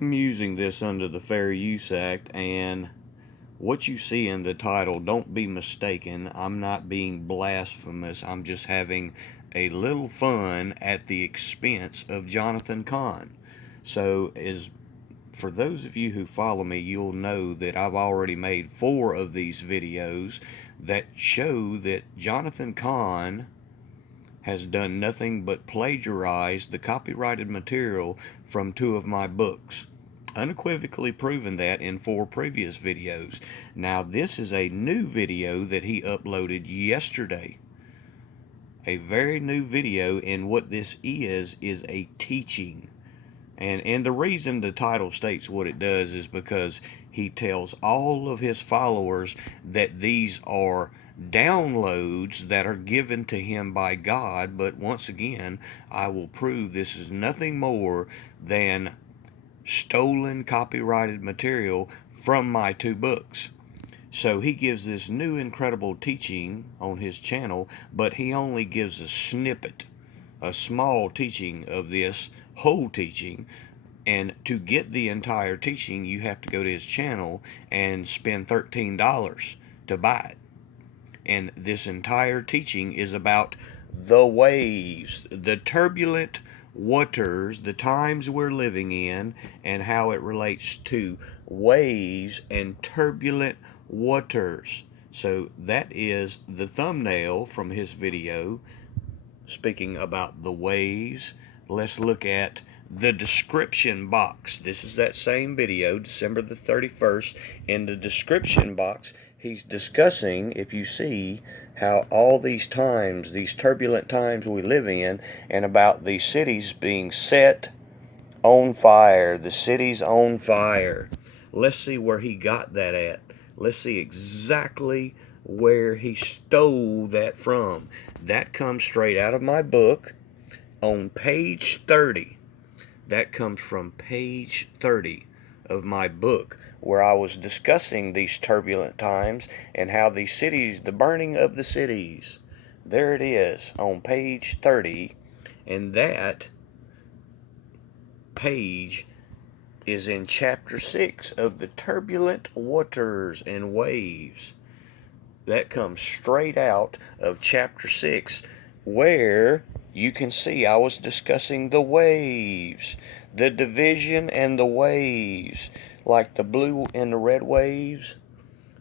I'm using this under the Fair Use Act, and what you see in the title, don't be mistaken, I'm not being blasphemous. I'm just having a little fun at the expense of Johnathan Cahn. So, for those of you who follow me, you'll know that I've already made 4 of these videos that show that Johnathan Cahn has done nothing but plagiarize the copyrighted material from 2 of my books. Unequivocally proven that in 4 previous videos. Now, this is a new video that he uploaded yesterday. A very new video, and what this is a teaching. And the reason the title states what it does is because he tells all of his followers that these are downloads that are given to him by God. But once again, I will prove this is nothing more than stolen copyrighted material from my 2 books. So he gives this new incredible teaching on his channel, but he only gives a snippet, a small teaching of this whole teaching. And to get the entire teaching, you have to go to his channel and spend $13 to buy it. And this entire teaching is about the waves, the turbulent waters, the times we're living in, and how it relates to waves and turbulent waters. So that is the thumbnail from his video speaking about the waves. Let's look at the description box. This is that same video, December the 31st. In the description box, he's discussing, if you see, how all these times, these turbulent times we live in, and about these cities being set on fire, the cities on fire. Let's see where he got that at. Let's see exactly where he stole that from. That comes straight out of my book on page 30. That comes from page 30 of my book, where I was discussing these turbulent times and how these cities, the burning of the cities. There it is on page 30, and that page is in chapter 6 of the turbulent waters and waves. That comes straight out of chapter 6, where you can see I was discussing the waves, the division and the waves, like the blue and the red waves,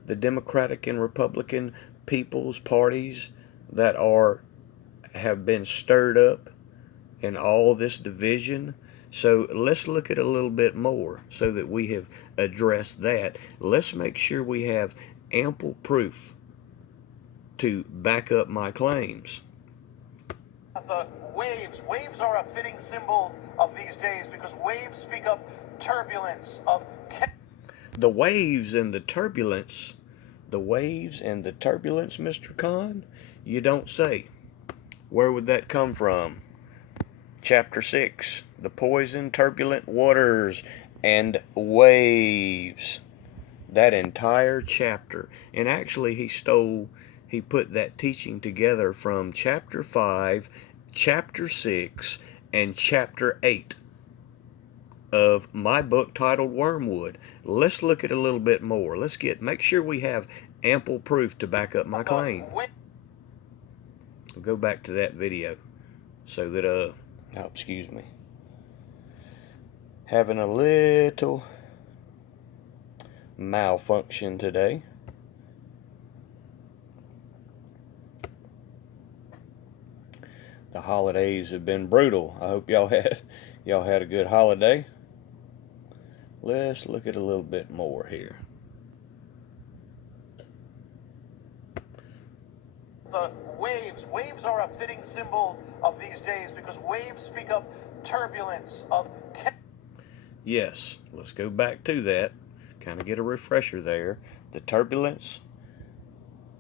the Democratic and Republican people's parties that have been stirred up in all this division. So let's look at it a little bit more so that we have addressed that. Let's make sure we have ample proof to back up my claims. The waves. Waves are a fitting symbol of these days because waves speak of turbulence, of the waves and the turbulence. The waves and the turbulence, Mr. Cahn? You don't say. Where would that come from? Chapter 6, the poison, turbulent waters, and waves. That entire chapter. And actually, he put that teaching together from chapter 5, chapter 6, and chapter 8 of my book titled Wormwood. Let's look at a little bit more. Make sure we have ample proof to back up my claim. We'll go back to that video so that, excuse me. Having a little malfunction today. The holidays have been brutal. I hope y'all had a good holiday. Let's look at a little bit more here. The waves. Waves are a fitting symbol of these days because waves speak of turbulence, of yes, let's go back to that. Kind of get a refresher there. The turbulence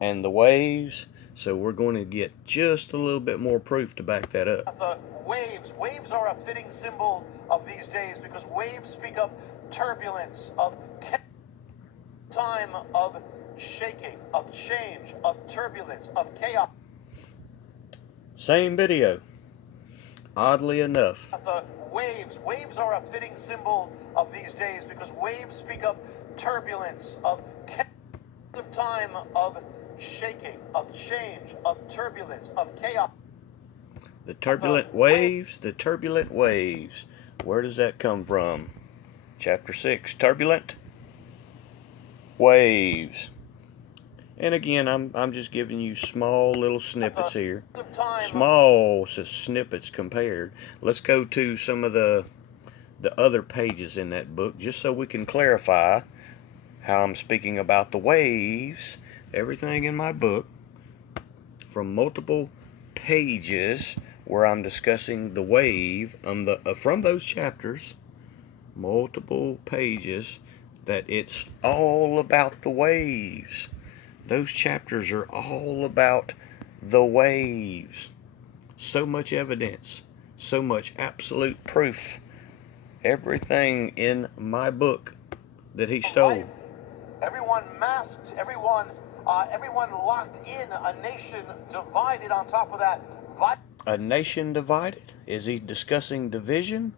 and the waves. So we're going to get just a little bit more proof to back that up. The waves. Waves are a fitting symbol of these days because waves speak of turbulence, of time of shaking, of change, of turbulence, of chaos. Same video. Oddly enough. The waves. Waves are a fitting symbol of these days because waves speak of turbulence, of time, of shaking, of change, of turbulence, of chaos. The turbulent waves, the turbulent waves. Where does that come from? Chapter 6, turbulent waves. And again, I'm just giving you small little snippets here. Small snippets compared. Let's go to some of the other pages in that book, just so we can clarify how I'm speaking about the waves. Everything in my book, from multiple pages where I'm discussing the wave from those chapters, multiple pages, that it's all about the waves. Those chapters are all about the waves. So much evidence, so much absolute proof. Everything in my book that he stole. Everyone masked, everyone locked in, a nation divided on top of that. A nation divided? Is he discussing division?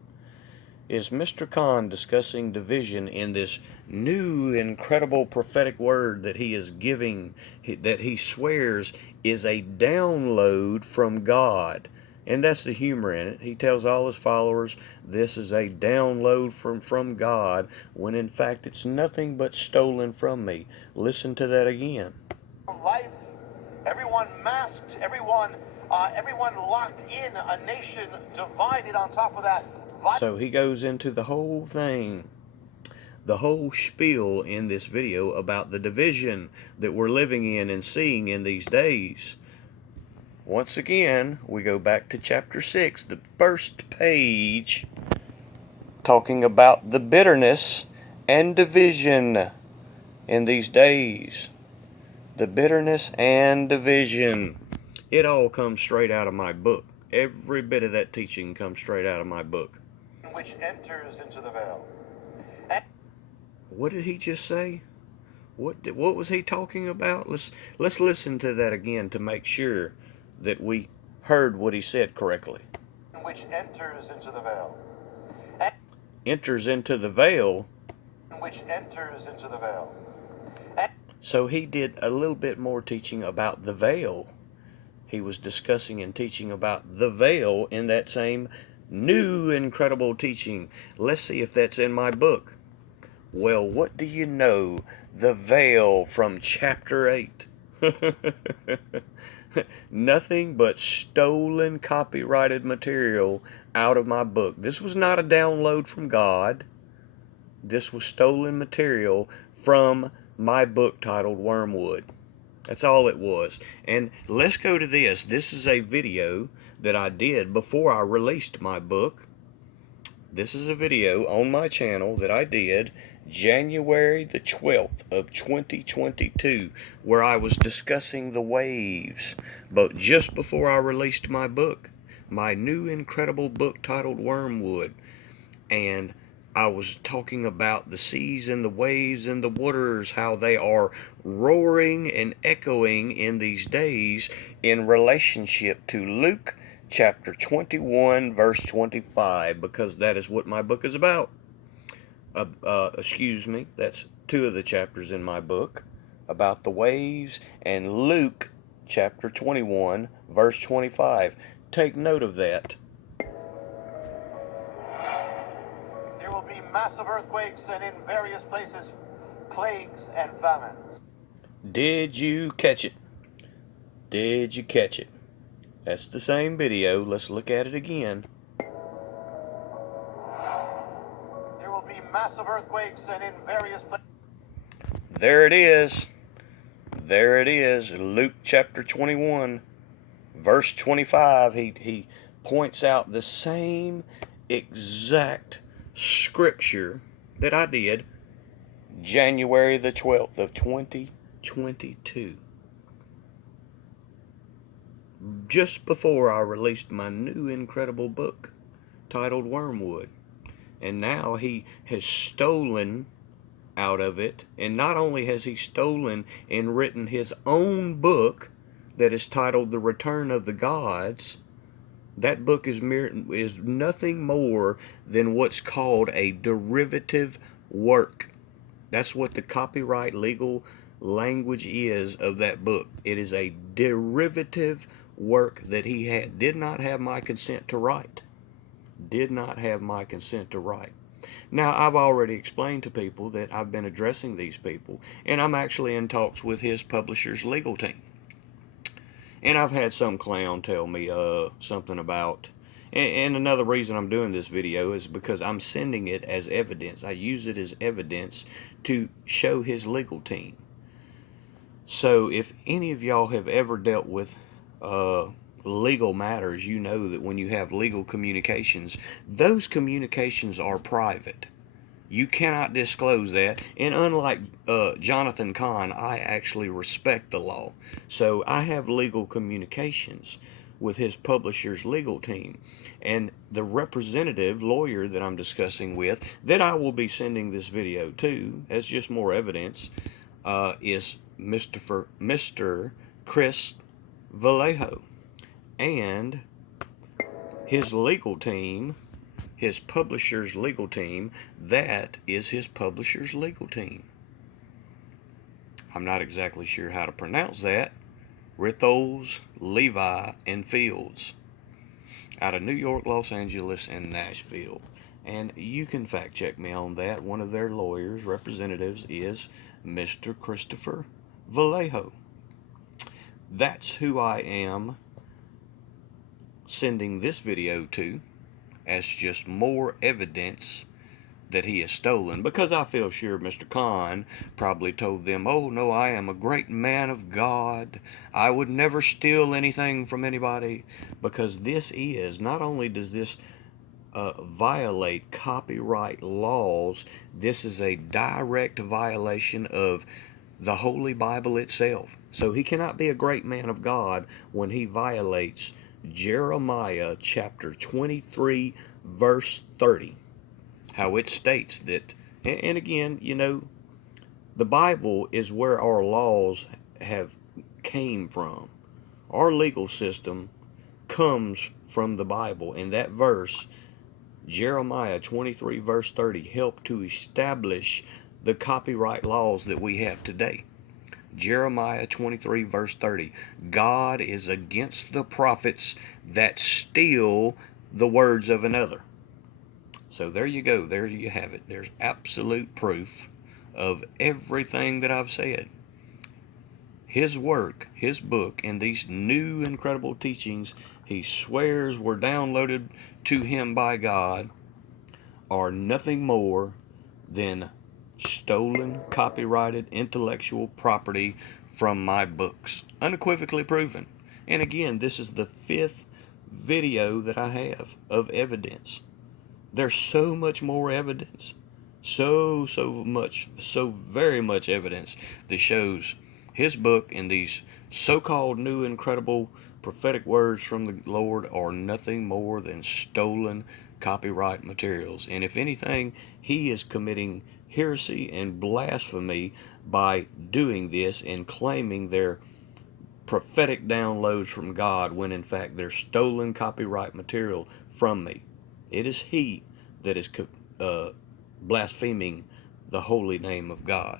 Is Mr. Cahn discussing division in this new incredible prophetic word that he is giving, that he swears is a download from God? And that's the humor in it. He tells all his followers this is a download from God, when in fact it's nothing but stolen from me. Listen to that again. Life, everyone masked, everyone locked in, a nation divided on top of that. So he goes into the whole thing, the whole spiel in this video about the division that we're living in and seeing in these days. Once again, we go back to chapter 6, the first page, talking about the bitterness and division in these days. The bitterness and division. It all comes straight out of my book. Every bit of that teaching comes straight out of my book. Which enters into the veil. What did he just say? What was he talking about? Let's listen to that again to make sure that we heard what he said correctly. Which enters into the veil. Enters into the veil. Which enters into the veil. So he did a little bit more teaching about the veil. He was discussing and teaching about the veil in that same new incredible teaching. Let's see if that's in my book. Well, what do you know? The veil from chapter 8. Nothing but stolen copyrighted material out of my book. This was not a download from God. This was stolen material from my book titled Wormwood. That's all it was. And let's go to this. This is a video that I did before I released my book. This is a video on my channel that I did January the 12th of 2022, where I was discussing the waves, but just before I released my book, my new incredible book titled Wormwood. And I was talking about the seas and the waves and the waters, how they are roaring and echoing in these days in relationship to Luke chapter 21, verse 25, because that is what my book is about. That's 2 of the chapters in my book about the waves, and Luke chapter 21, verse 25. Take note of that. There will be massive earthquakes and in various places, plagues and famines. Did you catch it? Did you catch it? That's the same video. Let's look at it again. There will be massive earthquakes and in various places. There it is. There it is. Luke chapter 21, verse 25. He points out the same exact scripture that I did January the 12th of 2022. Just before I released my new incredible book titled Wormwood. And now he has stolen out of it, and not only has he stolen and written his own book that is titled The Return of the Gods, That book is nothing more than what's called a derivative work. That's what the copyright legal language is of that book. It is a derivative work that he did not have my consent to write. Did not have my consent to write. Now, I've already explained to people that I've been addressing these people, and I'm actually in talks with his publisher's legal team. And I've had some clown tell me something about, and another reason I'm doing this video is because I'm sending it as evidence. I use it as evidence to show his legal team. So if any of y'all have ever dealt with legal matters, you know that when you have legal communications, those communications are private. You cannot disclose that. And unlike Johnathan Cahn, I actually respect the law. So I have legal communications with his publisher's legal team. And the representative lawyer that I'm discussing with, that I will be sending this video to, as just more evidence, is Mr. Chris Vallejo. And his legal team, his publisher's legal team, that is his publisher's legal team. I'm not exactly sure how to pronounce that. Ritholz, Levi, and Fields, out of New York, Los Angeles, and Nashville. And you can fact check me on that. One of their lawyers, representatives, is Mr. Christopher Vallejo. That's who I am sending this video to, as just more evidence that he has stolen, because I feel sure Mr. Cahn probably told them, oh no, I am a great man of God, I would never steal anything from anybody, because this is, not only does this violate copyright laws, this is a direct violation of the Holy Bible itself. So he cannot be a great man of God when he violates Jeremiah chapter 23 verse 30, how it states that, and again, you know, the Bible is where our laws have came from. Our legal system comes from the Bible, and that verse, Jeremiah 23 verse 30, helped to establish the copyright laws that we have today. Jeremiah 23 verse 30, God is against the prophets that steal the words of another. So there you go, there you have it. There's absolute proof of everything that I've said. His work, his book, and these new incredible teachings he swears were downloaded to him by God are nothing more than stolen, copyrighted, intellectual property from my books. Unequivocally proven. And again, this is the 5th video that I have of evidence. There's so much more evidence. So very much evidence that shows his book and these so-called new incredible prophetic words from the Lord are nothing more than stolen copyright materials. And if anything, he is committing heresy and blasphemy by doing this and claiming they're prophetic downloads from God when in fact they're stolen copyright material from me. It is he that is blaspheming the holy name of God.